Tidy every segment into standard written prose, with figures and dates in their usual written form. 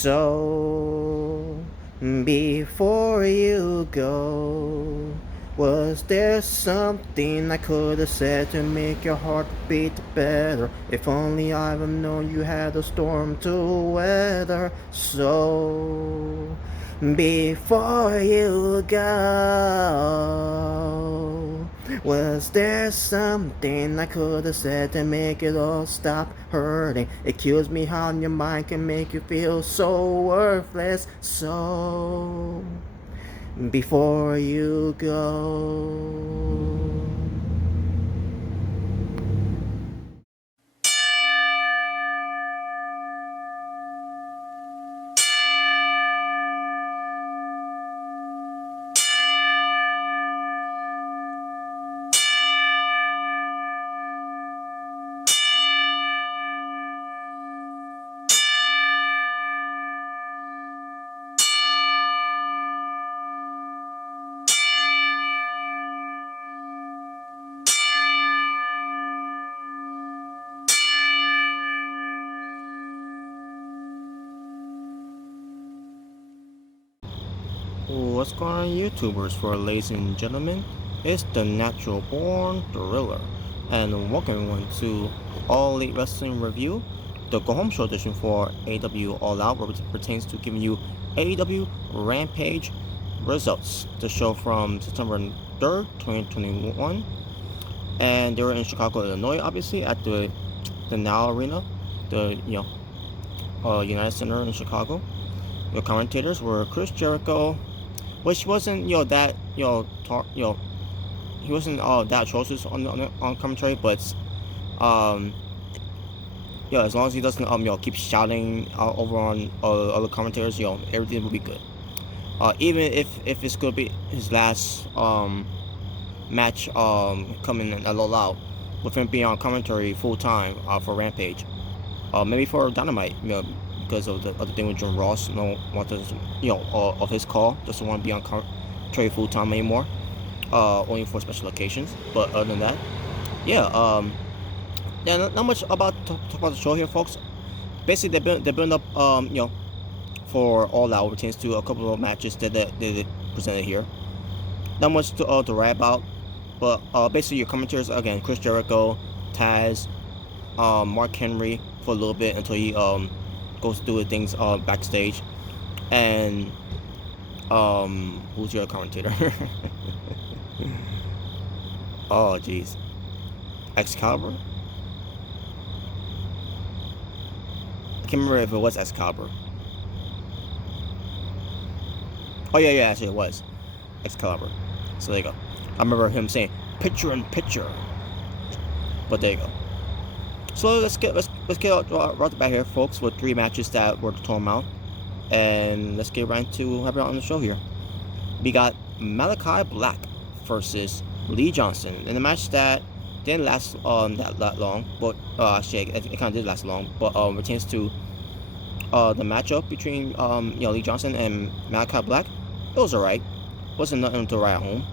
So, before you go, was there something I could have said to make your heart beat better? If only I'd have known you had a storm to weather. So, before you go, was there something I could have said to make it all stop hurting? It kills me how your mind can make you feel so worthless. So, before you go. What's going on, YouTubers? For ladies and gentlemen, it's the Natural Born Thriller, and welcome everyone to All Elite Wrestling Review, the go home show edition for AEW All Out, where it pertains to giving you AEW Rampage results. The show from September 3rd, 2021, and they were in Chicago, Illinois, obviously at the Now Arena, the United Center in Chicago. The commentators were Chris Jericho, which wasn't that he wasn't that atrocious on commentary, but as long as he doesn't keep shouting over on other commentators, everything will be good. Even if it's gonna be his last match coming in a All Out, with him being on commentary full time for Rampage, maybe for Dynamite, because of the thing with Jim Ross, of his call, doesn't want to be on commentary full time anymore, only for special occasions. But other than that, not much about talk about the show here, folks. Basically, they build up, for All Out, pertains to a couple of matches that they presented here. Not much to write about, but basically your commentators again: Chris Jericho, Taz, Mark Henry for a little bit until he goes to do things backstage, and who's your commentator? Oh jeez, Excalibur. I can't remember if it was Excalibur. Oh yeah, actually it was Excalibur. So there you go. I remember him saying picture in picture. But there you go. So let's get right back here, folks, with 3 matches that were the total amount, and let's get right into having it on the show here. We got Malachi Black versus Lee Johnson in a match that didn't last that long, but actually it kind of did last long, but pertains to the matchup between Lee Johnson and Malachi Black. It was alright. Wasn't nothing to write home.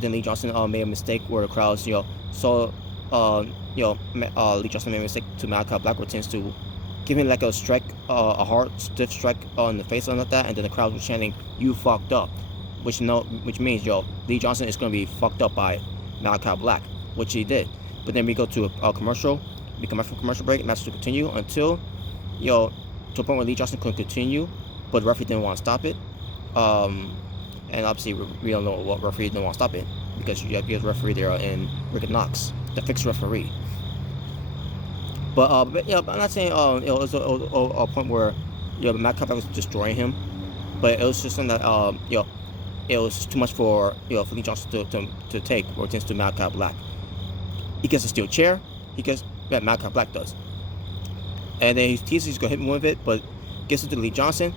Then Lee Johnson made a mistake where the crowds saw Lee Johnson made a mistake to Malachi Black, which tends to give him like a strike, a hard, stiff strike on the face like that, and then the crowd was chanting, "You fucked up," which means Lee Johnson is going to be fucked up by Malachi Black, which he did. But then we go to a commercial, we come back from commercial break, match to continue until to a point where Lee Johnson couldn't continue, but the referee didn't want to stop it. And obviously we don't know what referee didn't want to stop it, because you have the referee there in Rick Knox, the fixed referee. But I'm not saying it was a point where Matt Cutler was destroying him, but it was just something that it was too much for for Lee Johnson to take, or it tends to Malachi Black. He gets a steel chair, Malachi Black does, and then he teases he's gonna hit him with it, but gets it to Lee Johnson.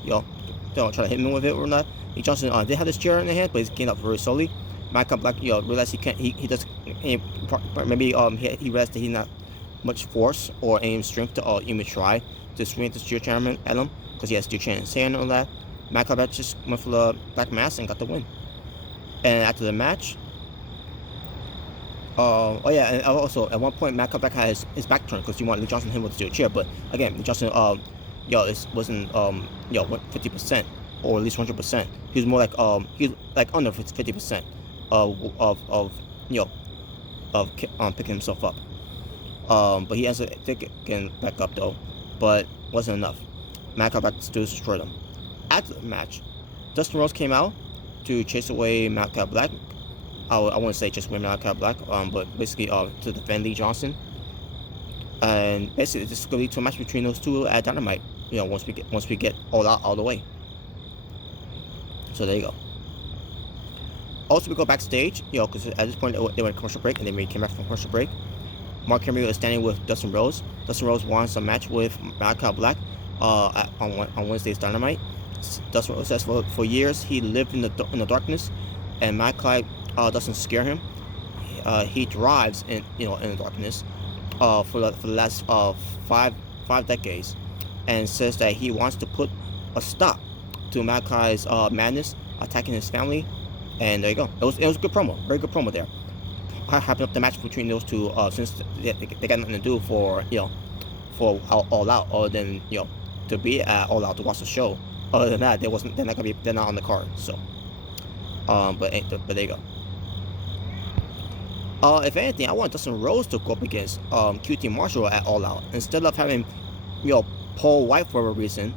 Don't try to hit him with it or not. Lee Johnson did have this chair in the hand, but he's getting up very slowly. Malachi Black realized he can't. He does. Maybe he realized that he's not much force or any strength to even try to swing the steel chair at him, because he has steel chair in his hand and all that. Malachi Black just went for the Black Mass and got the win. And after the match, and also at one point Malachi Black had his back turned because he wanted Lee Johnson to hit him with the steel chair, but again Lee Johnson it wasn't 50% or at least 100%. He was more like he's like under 50% of picking himself up. But he ends up getting back up though, but wasn't enough. Madcap still destroyed him. After the match, Dustin Rhodes came out to chase away Madcap Black. I want to say just away Madcap Black, but basically to defend Lee Johnson. And basically, this is going to lead to a match between those two at Dynamite. Once we get all the way. So there you go. Also, we go backstage. Because at this point they went commercial break, and then we came back from commercial break. Mark Henry is standing with Dustin Rhodes. Dustin Rhodes wants a match with Madcap Black on Wednesday's Dynamite. Dustin Rhodes says for years he lived in the darkness, and Madcap doesn't scare him. He thrives in the darkness for the last 5 decades, and says that he wants to put a stop to Madcap's madness, attacking his family. And there you go. It was a good promo, very good promo there. Hyping up the match between those two, since they got nothing to do for All Out, other than to be at All Out to watch the show. Other than that, they're not on the card. So, but there you go. If anything, I want Dustin Rhodes to go up against QT Marshall at All Out instead of having Paul White for a reason.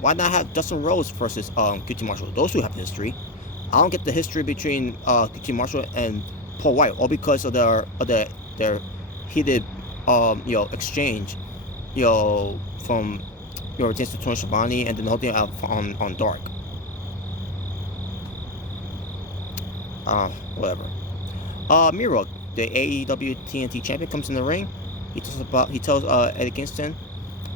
Why not have Dustin Rhodes versus QT Marshall? Those two have history. I don't get the history between QT Marshall and Paul White, all because of their heated exchange from returns to Tony Schiavone, and then the whole thing on Dark. Whatever. Miro, the AEW TNT champion, comes in the ring. He tells Eddie Kingston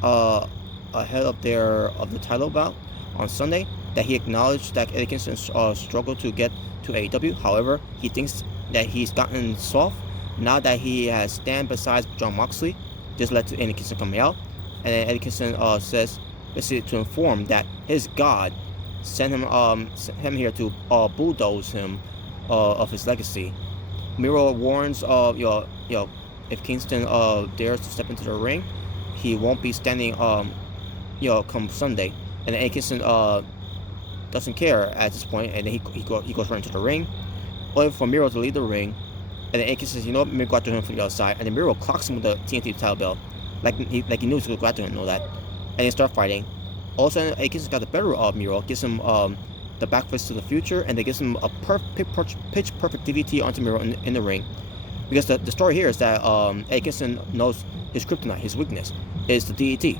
ahead of the title bout on Sunday that he acknowledged that Eddie Kingston struggled to get to AEW. However, he thinks that he's gotten soft now that he has stand beside Jon Moxley. This led to Eddie Kingston coming out, and then Eddie Kingston says basically to inform that his God sent him here to bulldoze him of his legacy. Miro warns if Kingston dares to step into the ring, he won't be standing come Sunday. And then Eddie Kingston doesn't care at this point, and then he goes right into the ring, waiting for Miro to leave the ring. And then Eddie Kingston says, let me go after him from the other side. And then Miro clocks him with the TNT title belt, like he knew he was going to go after him and all that. And they start fighting. All of a sudden, Eddie Kingston got the better of Miro, gives him the back fist to the future, and they gives him a pitch perfect DDT onto Miro in the ring. Because the story here is that Eddie Kingston knows his kryptonite, his weakness, is the DDT.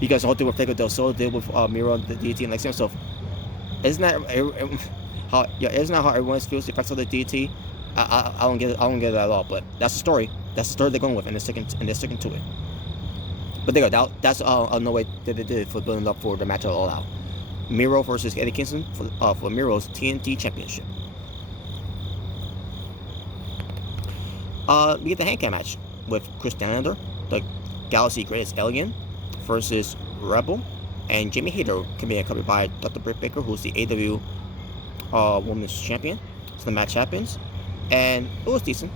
Because the whole thing with Flaco Del Sol did with Miro, the DDT, and like so. Isn't that how everyone feels the effects of the DDT? I don't get it. I don't get it at all. But that's the story. That's the story they're going with, and they're sticking to it. But there you go. That's no way that they did for building up for the match All Out. Miro versus Eddie Kingston for Miro's TNT Championship. We get the handicap match with Chris Stanlander, the Galaxy Greatest Alien, versus Rebel, and Jamie Hayter can be accompanied by Dr. Britt Baker, who's the AEW Women's Champion. So the match happens, and it was decent.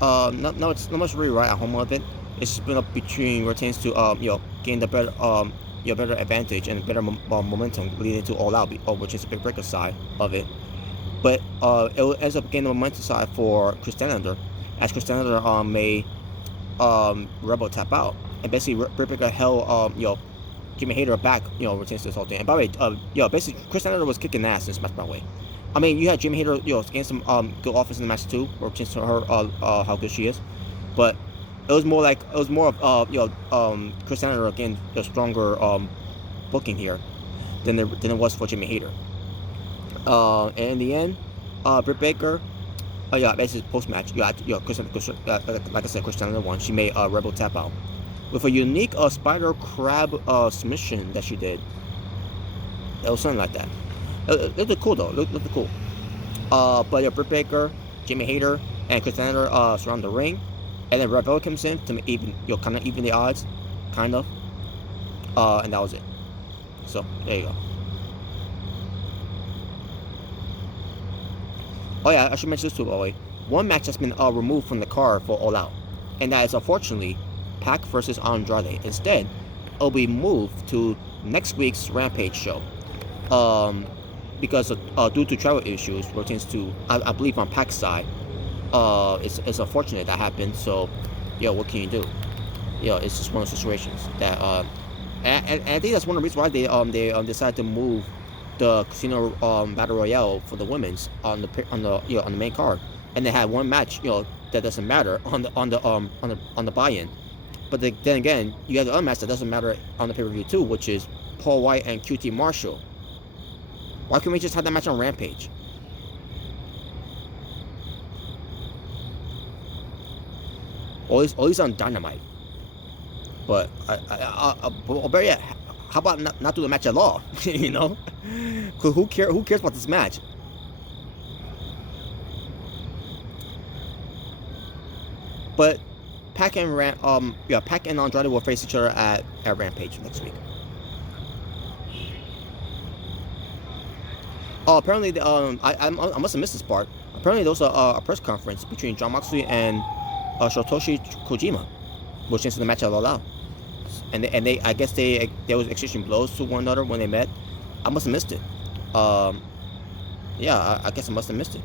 Not much really right at home of it. It's split up between rotations to gain the better better advantage and better momentum leading to All Out, which is the Big Breaker side of it. But it ends up gaining the momentum side for Chris Stanlander, as Chris Stanlander made Rebel tap out, and basically Britt Baker held Jimmy Hayter back, retains this whole thing. And by the way, basically Chris Stanlander was kicking ass in this match, by the way. I mean, you had Jimmy Hayter, gain some good offense in the match too, or retains to her how good she is. But it was more of Chris Stanlander again, the stronger booking here than it was for Jimmy Hayter. And in the end, Britt Baker, basically post match, like I said, Chris Stanlander won. She made Rebel tap out with a unique spider crab submission that she did. It was something like that. It looked cool though. It looked cool. But Britt Baker, Jimmy Hayter, and Chris Stanlander surround the ring, and then Rebel comes in to kind of even the odds, kind of. And that was it. So there you go. Oh yeah, I should mention this too, by the way. One match has been removed from the card for All Out, and that is unfortunately Pac versus Andrade. Instead, it'll be moved to next week's Rampage show. Because due to travel issues, pertains to I believe on Pac's side, it's unfortunate that happened. So, what can you do? It's just one of those situations that and I think that's one of the reasons why they decided to move the casino battle royale for the women's on the main card, and they had one match that doesn't matter on the buy-in, but then again you have the other match that doesn't matter on the pay-per-view too, which is Paul White and QT Marshall. Why can't we just have that match on Rampage? Always on Dynamite. But I better yet, how about not do the match at all? Cause who cares about this match? But Pac and Andrade will face each other at Rampage next week. Oh, apparently, I must have missed this part. Apparently, there was a press conference between Jon Moxley and Satoshi Kojima, which is the match at All Out. And they I guess they was exchanging blows to one another when they met. I must have missed it. I guess I must have missed it,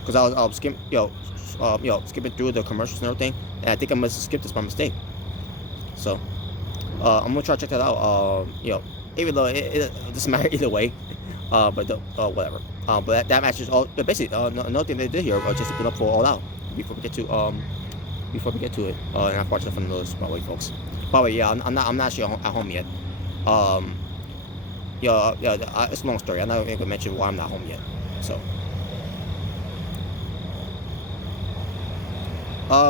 because I was skipping through the commercials and everything, and I think I must have skipped this by mistake. So I'm gonna try to check that out. Even though it doesn't matter either way, but whatever. But that match is all basically another thing they did here, just to put up for All Out before we get to it. And I've watched it from those, by the way, folks. By the way, I'm not actually at home yet. It's a long story. I'm not even gonna mention why I'm not home yet. So,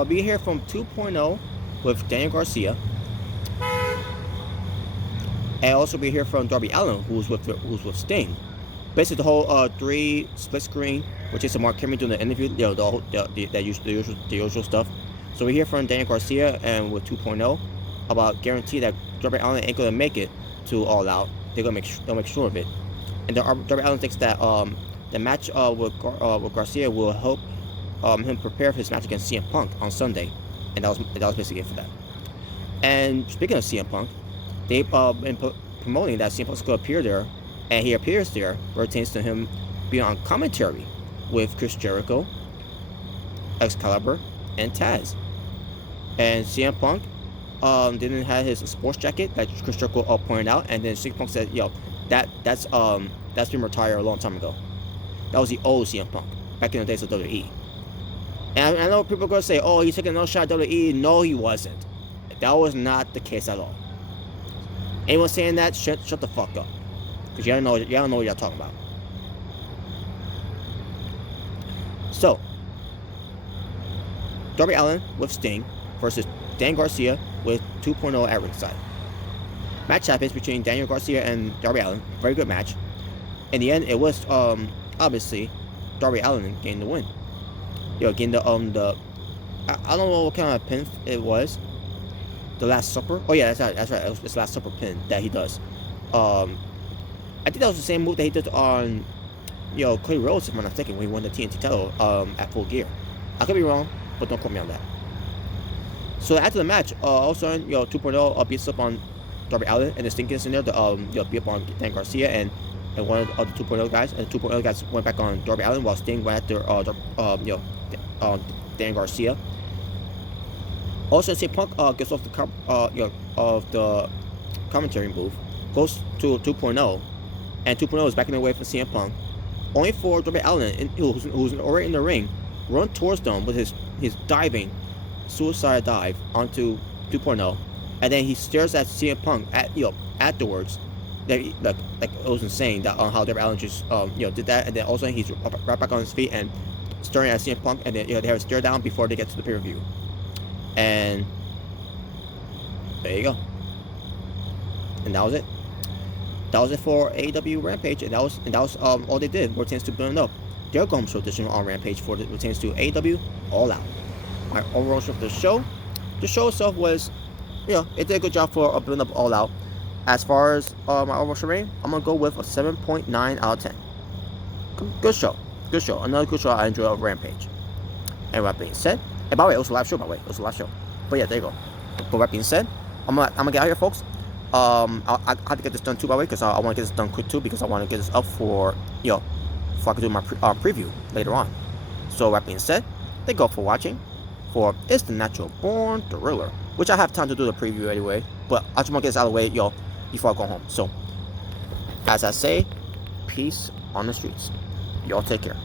we hear from 2.0 with Daniel Garcia, and also we hear from Darby Allin, who's with Sting. Basically, the whole 3 split screen, which is Mark Henry doing the interview, the usual stuff. So we hear from Daniel Garcia and with 2.0 about guarantee that Darby Allin ain't gonna make it to All Out. They'll make sure of it. And Darby Allin thinks that the match with Garcia will help him prepare for his match against CM Punk on Sunday, and that was basically it for that. And speaking of CM Punk, they've been promoting that CM Punk's gonna appear there, and he appears there, pertains to him being on commentary with Chris Jericho, Excalibur, and Taz. And CM Punk didn't have his sports jacket that Chris Jericho pointed out, and then CM Punk said, that's been retired a long time ago. That was the old CM Punk back in the days of WWE. And I know people are gonna say, oh, he's taking no shot at WWE. No, he wasn't. That was not the case at all. Anyone saying that, shut the fuck up, because y'all don't know what y'all talking about. So, Darby Allin with Sting versus Dan Garcia with 2.0 at ringside. Match happens between Daniel Garcia and Darby Allin. Very good match. In the end, it was obviously Darby Allin getting the win. Getting the I don't know what kind of pin it was. The Last Supper. Oh yeah, that's right. It was this Last Supper pin that he does. I think that was the same move that he did on Cody Rhodes, if I'm not mistaken, when he won the TNT title at Full Gear. I could be wrong, but don't quote me on that. So after the match, all of a sudden, 2.0 beats up on Darby Allin, and the Sting gets in there to beat up on Dan Garcia and one of the 2.0 guys, and the 2.0 guys went back on Darby Allin while Sting went after Dan Garcia. Also, CM Punk gets off the commentary booth, goes to 2.0, and 2.0 is backing away from CM Punk, only for Darby Allin, who's already in the ring, run towards them with his diving suicide dive onto 2.0, and then he stares at CM Punk afterwards. Like it was insane that on how Darby Allin just did that, and then also he's right back on his feet and staring at CM Punk, and then they have a stare down before they get to the pay-per-view. And there you go. And that was it. That was it for AEW Rampage, and that was all they did. Pertains to building up their home show edition on Rampage for the pertains to AEW All Out. My overall show for the show itself was, it did a good job for building up All Out. As far as my overall show rating, I'm gonna go with a 7.9 out of 10. Good show. Another good show I enjoyed of Rampage. And with that being said, and by the way, it was a live show. But yeah, there you go. But with that being said, I'm gonna get out of here, folks. I have to get this done too, by the way, because I want to get this done quick too, because I want to get this up for, before I can do my preview later on. So that being said, thank you all for watching. For It's the Natural Born Thriller, which I have time to do the preview anyway, but I just want to get this out of the way, before I go home. So, as I say, peace on the streets. Y'all take care.